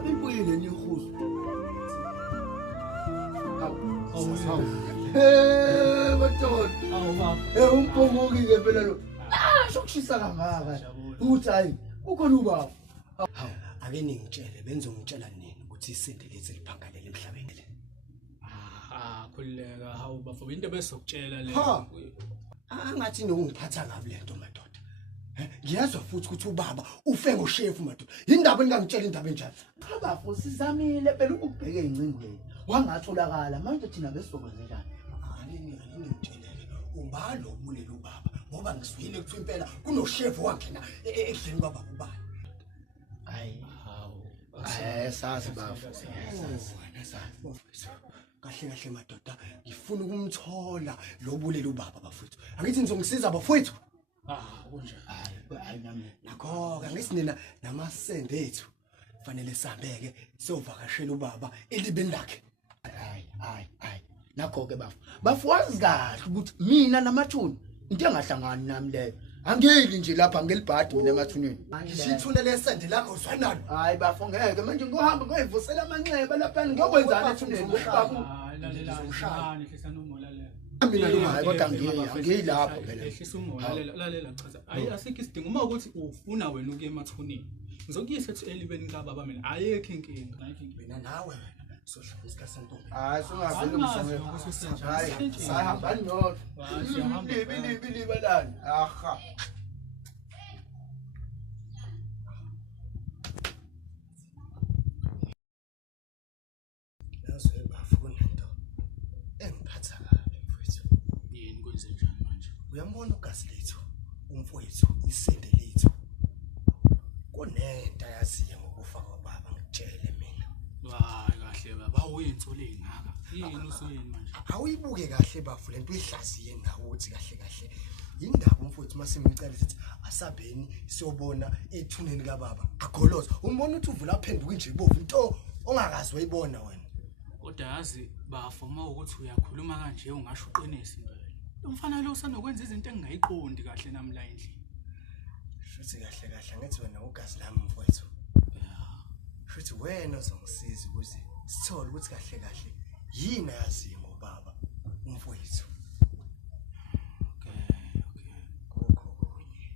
Ngabibuyile ngihuzo. Awu. Bathona. Awu baba. Umphunguki ke phela lo. Sokushisa kangaka. Ukuthi hayi, ukhona ubaba. Hawu, ake ningitshele benzongitshela nini ukuthi isinde lethi liphangalele emhlabeni le. Khuleka hawu bafo into besokutshela le. Ha. Angathi nokungiphatha kabi lento madoda. Ngiyazwa futhi ukuthi ubaba ufe ngoshefu madoda. Indaba engangitshela indaba enjalo. Cha bafo sizamile phela ukubheka ezingcingweni. Wangatholakala manje thina besizokwenza njani? Ngitsheleke ubalo ubulela ubaba ngoba ngisuyile ukuthi impela kunoshefu wangena ekudleni kwababa ubaba. Hayi. Hawu. Sazi bafo. Kahle kahle madoda ngifuna ukumthola lo bulela ubaba bafowethu. Angithi nizongisiza bafowethu. Kunjani? Hayi nami. Nakho angithi nina namasende ethu fanele sihambeke siyovakashela ubaba elibeni lakhe. Hayi. Nakho ke bafuwazi kahle ukuthi mina namathuni into engahlangani nami leyo. Angili nje lapha ngelibhadi mina emathuneni. Ngishithule lesende lakho uzwanalo. Hayi bafo ngeke manje ngohamba ngoyivusela amanxeba lapha ngiyokwenzana ethuneni babu. Lalela hlisa nomola le. Mina hayi kodwa ngiyilapho phela. Ehlisa umoya lalela chaza. Hayi asikho isidingo uma ukuthi ufuna wena ukuya emathuneni. Ngizokuyisa ethi elibeni kababa mina ayekho inkinga. Mina nawe sohlala isikhathi ntombi. Hayi singaveli umsonge. Hayi sahamba nyodwa. Libi balani. Aha. Yazwe bafuna into engiphatha kabi mfowethu. Yini kwenze njani manje? Uyambona ugazi lethu, umfowethu, isende lethu. Kunento yaziye ngokufa kwababa ngitshele mina. Hayi kahle baba uyintsolo engaka. Yini usuyini manje? Awuyibuke kahle bafu lento ihlaziye ngawo uthi kahle. Indaba umfowethu masimcela sithi asabheni siyobona ethuneni kababa. Agoloza. Umbona ukuthi uvula aphenduka nje ibovu into ongakazi wayibona wena. Kodwa yazi bafoma ukuthi uyakhuluma kanje ungasho uqinisa impela. Umfana lo usanokwenza izinto engingayiqondi kahle nami la endlini. Shuthi kahle ngithi wena ugazi lami mfowethu. Shuthi wena uzongisiza ukuthi sithole ukuthi kahle yini yazi ngobaba umfowethu. Okay. Kokho kunye.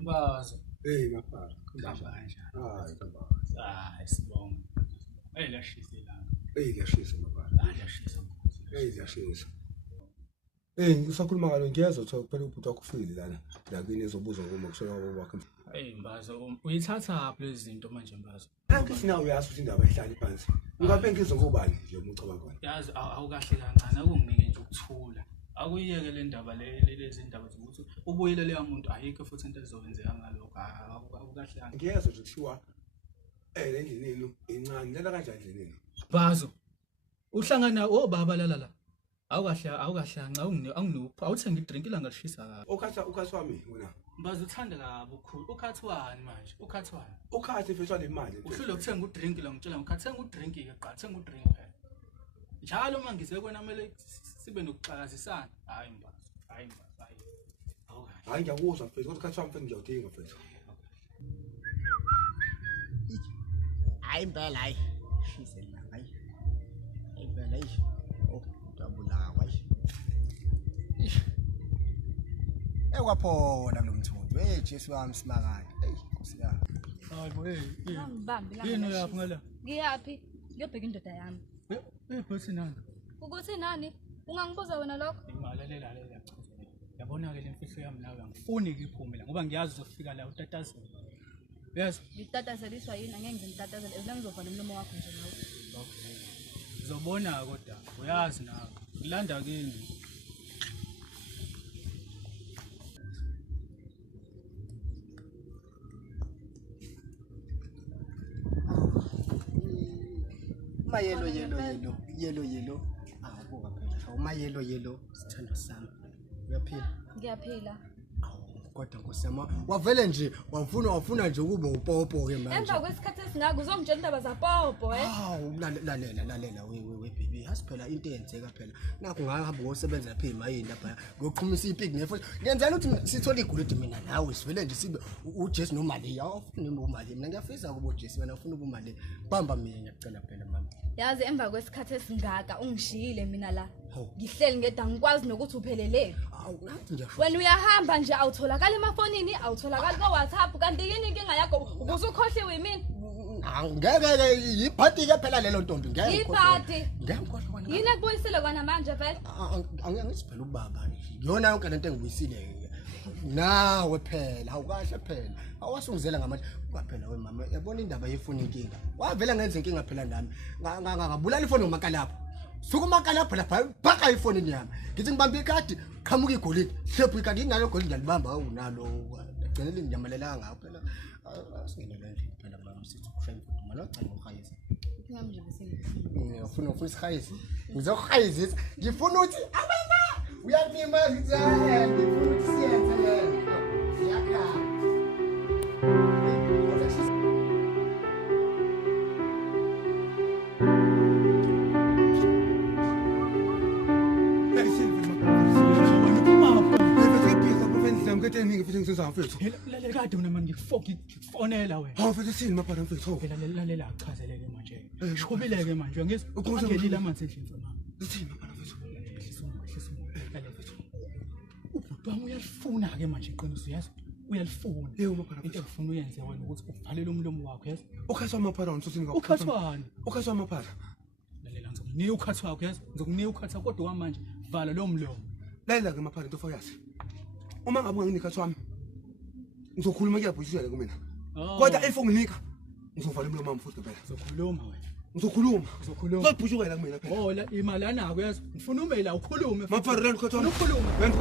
Mbazo. Hey mafara. Kuhamba kanjani? Hayi baba. Hayi sibonga. Lashisa ilanga. Ngiyashisa mafara. Lashisa. Ngiyashisa. Ngisakhuluma ngalo ngiyezwa ukuthi kuphela ubhuti wakho ufile lana. La kini ezobuza ngoma kusona baba wakhe. Mbazo uyithatha lezi zinto manje Mbazo. Angithi nawe uyazi ukuthi indaba ihlala phansi. Ungabe ngizwe ngobani nje umucabanga wena. Yazi awukahle kancane akunginike nje ukuthula. Akuyiyeke le ndaba lezi ndaba zokuthi ubuyele leya muntu ayikho futhi into ezowenzeka ngalokho awukahle kancane. Ngiyezwa nje kuthiwa le ndlini incane lala kanjani ndlini. Mbazo uhlangana obaba la. Awukahle anginuphi awuthenga idrink ilanga lishisa kabi. Ukhathi wami wena. Mbazo uthanda kabi ukhulu ukhathwani manje ukhathwani. Ukhathi mfethu le mali. Uhlule ukuthenga udrink la ngitshela ngikhathenga udrink ke qala thenga udrink phela. Njalo mangize kwena kumele sibe nokuxakazisana. Hayi Mbazo. Hayi ngiyakuzwa mfethu kodwa ukhathi wami mfethu ngiyawudinga mfethu. Hayi impela hayi. Shise la hayi. Impela hayi. Dabulawa hayi. Ekwaphona kulomthunzi. Jesu wami simakade. Nkosi yami. Hayibo Ngibambi la. yini lapha ngala? Ngiyapi? Ngiyobheka indoda yami. Bese nani? Ukuthi nani? Ungangibuza wena lokho? Imalalela chaza. Yabona ke lemfihlo yami nawe angifuni ikuphume la ngoba ngiyazi uzofika la utatazela. Yes. Ngitatazeliswa yini angeke ngitatazele ezona ngizovala umlomo wakho nje nawe. Okay. Uzobona kodwa uyazi nawe. Ngilanda kini. Yellow. Buka phela. Uma yellow sithando sami. Uyaphila? Ngiyaphila. kodwa nkosiyama wavele nje wafuna nje ukuba upopo ke manje Emva kwesikhathi esingaka uzongitshela indaba zapopo lalela we baby asiphela into eyenzeka phela nakho ngahamba ngosebenza lapha emayini lapha ngoqhumisa ipiki nefo ngenzela ukuthi sithole igolide mina nawe sivele nje sibe uJesi nomali awufuni umali mina ngiyafisa kubo uJesi wena ufuna ubumali bamba mina ngiyacela phela mama Yazi emva kwesikhathi esingaka ungishiyile mina la ngihleli ngeda ngikwazi nokuthi uphelele awunathi ngiyasho Wena uyahamba nje awutholakala emafonini awutholakala ku WhatsApp kanti yini inkinga yakho ukuze ukhohliwe yimini ngeke yiphathi ke phela lelo ntombi ngeke Yiphathi ngiyakhohlwa wena Yini ekubuyisile kwana manje vele angisiphela ubaba ngiyona yonke lento engibuyisile nawe phela awukahle phela awasungizela ngamanje kwaphela wemama yabona indaba yefoni inkinga wavela ngenza inkinga phela nami ngabulala ifoni ngomakalapho suka umakalapho lapha phaka ifoni yami ngithi ngibambe ikhadi qhamuka igolide hlephu ikhadi ingalo igolide ngiyalibamba awunalo agcinele ngiyamelela ngapha phela asingenele nje phela mama sithi ushaya imfundo mana ucanga ukhayisa Ngiyami nje bese ngifuna isikhayisi ngizokhayizisa ngifuna ukuthi ababa uyapima ngifuna ukuthi siyenze lento yakha lalela kade mina ngikufonela wena hawu mfethu sini maphara mfethu lalela achazeleke manje shobeleke manje ngizongelile amanzi endlini mama sithini maphara mfethu ubhuti wami uyalifuna ke manje iqiniso yazi uyalifuna yebo maphara into engifuna uyenze wena ukuthi uvalele umlomo wakho yazi ukhathwa maphara ngitshothini ukhathwani ukhathwa maphara lalela ngizokunika ukhathi wakho yazi ngizokunika ukhathi kodwa manje vala lo mlomo lalela ke maphara into foyazi uma ngabe unganginikhathi wami ngizokhuluma kuyabhushisela kumina kodwa if unginika ngizovala umlomo wami futhi phela uzokhuluma wena ngizokhuluma uzobhushukela kumina phela hola imali anako yazi ngifuna ume la ukhulume maphara lento khathi wami ukhulume wena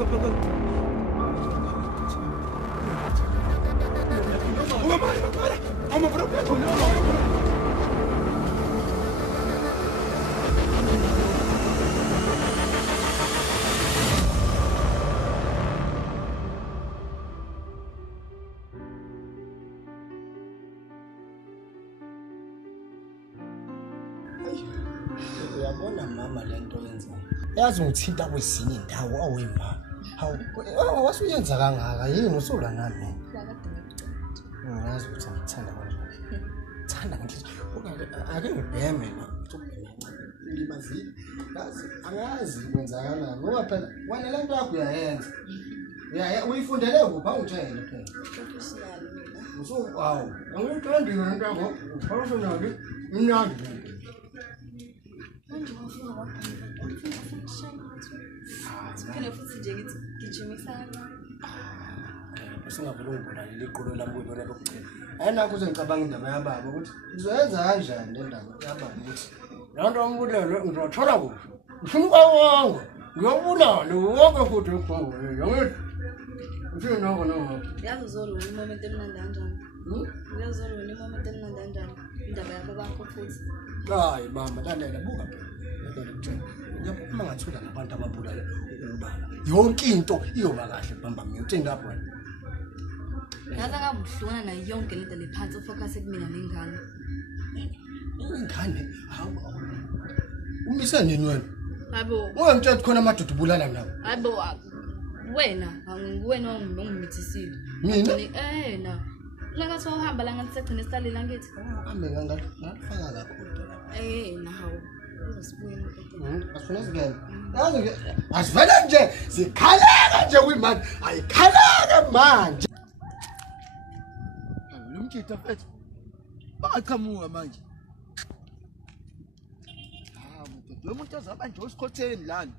uyabona mama lento yenzayo yazi ngithinta kwezinye indawo awema hawu wasuyenza kangaka yini usulwa nami ngazi ukuthi ngithanda kanjani thanda ngenhliziyo ake ngibheme ngibazile yazi angazi kwenzakalani ngoba phela wena lento yakho uyayenza uyifundele kuphi awutshele phela usuwawu angiyithandi lento yakho uphawusho nami imnandi Phela futhi nje ngithi gijimisa usingavele ungibona leli qolo lami kuyona lokugcina ayinakho uzengicabanga indaba yababa ukuthi ngizoyenza kanjani le ndaba yababa ukuthi lento ombulelo ngizothola kuhle ngifuna kwawonke ngiyobulala wonke futhi ekhongole yonke ufike noko Yazi uzolo moment emnandi kanjani Uyazolo moment emnandi kanjani indaba yakho bakho futhi hayi mama lalela buka phela ngiyaphuma ngathola nabantu ababulala ubala yonke into iyoba kahle bamba mina uthini lapho wena Yazi akabuhluna nayo yonke lento lephansi ufocus kumina nengane ingane hawu umise nini wena Hayibo ungangitshela khona amadoda ubulala nawo hayibo wena nguwena ongimithisiwe mina na langathi uhamba la ngathi segcina isitalila ngithi uhambe ngafaka kakhulu na hawo uzosibuya asifuna sigele yazi asivele nje sikhaleka nje kuyimali ayikhaleka manje lo mtshitha mfethu baqhamuka manje lo muntu azaba nje osikhotheni lana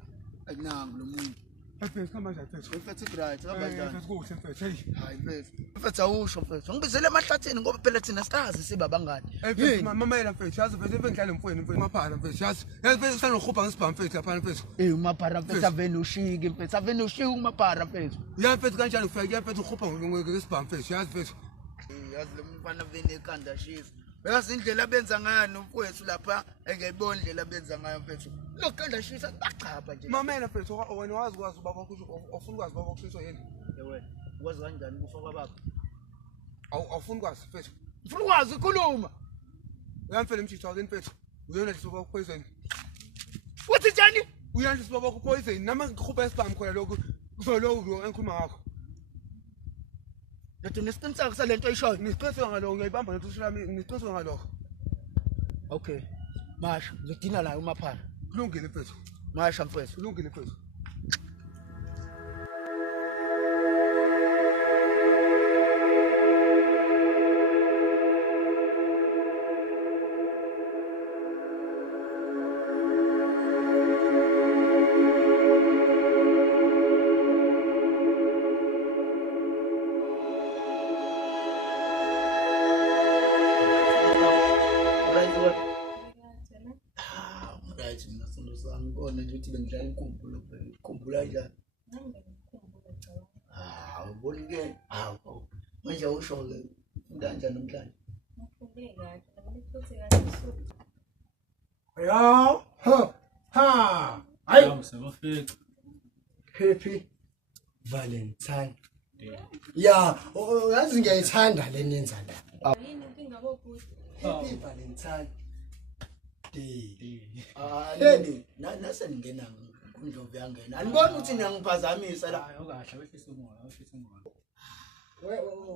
akunangu lo muntu mfethu kamanje mfethu mfethu right abajani mfethu kuhle mfethu hey hayi mfethu awusho mfethu ngibizele emahlathini ngoba phela thina sazi siba bangani mfethu mama yena mfethu yazi mfethu ngidlala emfweni mfethu maphana mfethu yazi mfethu sanokhupha ngisibha mfethu lapha mfethu umaphara mfethu avene ushike mfethu avene ushike umaphara mfethu ya mfethu kanjani ufike mfethu ukhupha ngisibha mfethu yazi mfethu yazi lo mfana vene ekhanda shifa yazi indlela abenza ngayo nomfowethu lapha engeyibona indlela abenza ngayo mfethu lokhanda shisa bachapha nje mama yena mfethu wena wazi kwazi ubaba kusho ufuna ukwazi baba kusho yini wena Ukwazi kanjani kufa kwababa? Awufuni kwazi mfethu. Ngifuna ukwazi ukukhuluma. Uyamfela emshitho akeni mfethu. Uyona nje baba poison. Uthi njani? Uyona nje baba poison. Nama ngikhupha esibhamu khona lokho. Kuzolowo enkhuluma ngakho. Yathi nesiqiniseko salento ayishoyo. Nisiqiniseka ngalokho ngiyayibamba nothushu lami nisiqiniseka ngalokho. Okay. Masha, ngidina la uMaphara. Kulungile mfethu. Masha mfethu. Kulungile mfethu. Right, mina sondo sami kona nje ukuthi bengidlala inkumbulo phela. Ukhumbula njani? Uboni ke? Manje usho ke kanjani namhlanje? Ya, ha. Hayi, Sebafika. Happy Valentine. Ya, yazi ngiyayithanda le nenza la. Happy Valentine Day. Hey, nase ngena kundlovu yangena. Aniboni ukuthi niyangiphazamisa la. Hayi okahle wehlisa umoya.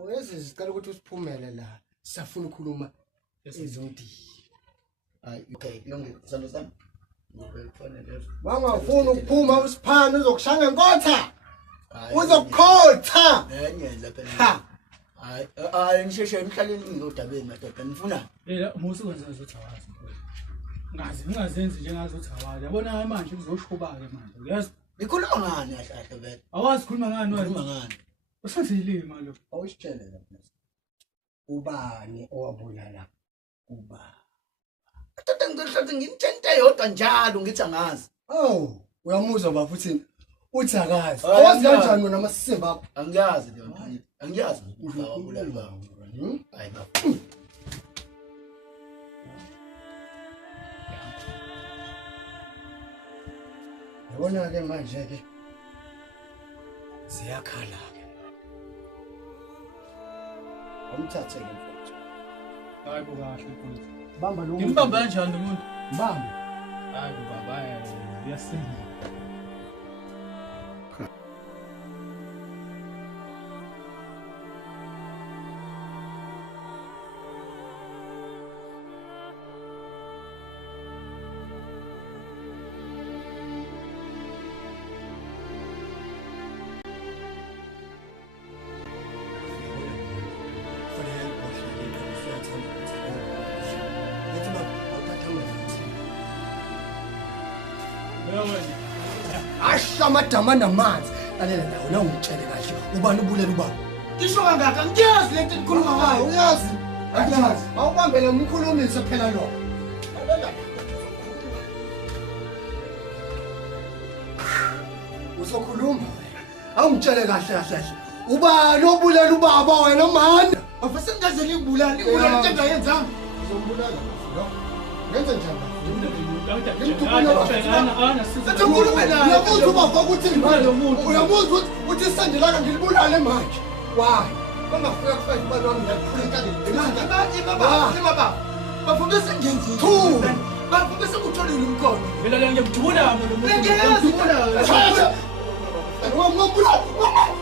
Wezi sicela ukuthi usiphumele la. Siyafuna ukukhuluma ezongidi. Hayi, okay, kulungile. Sondo sami. Ngikufanele. Wangafuna ukuphuma usiphana uzokushanga enkotha. Uzokhotha. Ngiyenza phela. Ha. Hayi, ngisheshe emhlaleni ngiyodabeni madoda. Nifuna? Musu kwenza ukuthi awazi. Ngazenzi njengazo ukuthi awazi. Yabona manje kuzoshuba ke manje. Uyazi? Nikhuluma ngani kahle vele? Awazi khuluma ngani wena? Khuluma ngani? Usazilima lo. Awusitshele la. Ubani owabulala ubaba? Tata ngizohlathi ngimtshente yodwa njalo ngithi angazi. Oh, uyamuzwa baba uthini? Uthi akazi. Hayi, Awazi kanjani wena amasimba akho? Angiyazi le nto. Angiyazi ukuthi wabulala baba. Hayi baba. Yabona ke manje ke siyakhala ke. Umthathe ke mfowethu. Hayi bo kahle mfowethu. Bamba lo. Ngimbamba kanjani umuntu? Bamba. Hayi bo baba yasinda. Ashamadama namanzi lalela nawe nawungitshele kahle ubani ubulela ubaba Kisho kangaka ngiyazi lento engikhuluma ngayo. uyazi akazi awubambele umkhulumise phela lo uzokhuluma awungitshele kahle kahle ubani obulela ubaba wena mani Afase ngazeli ngibulala, ngibulala into engayenzanga. uzombulala lo ngenze njani Ukhulume naye. Uyamuzwa ubava ukuthi uyamuzwa ukuthi isandla laka ngilibulale manje why bangafika kufika ubani wami ngiyakuphuka Baba. Bafundisa ngenzini. Thu. Bafundisa ukutholile umkhono. Mina ngiyamdubula lo muntu. Ngiyazi. ngiyakuphuka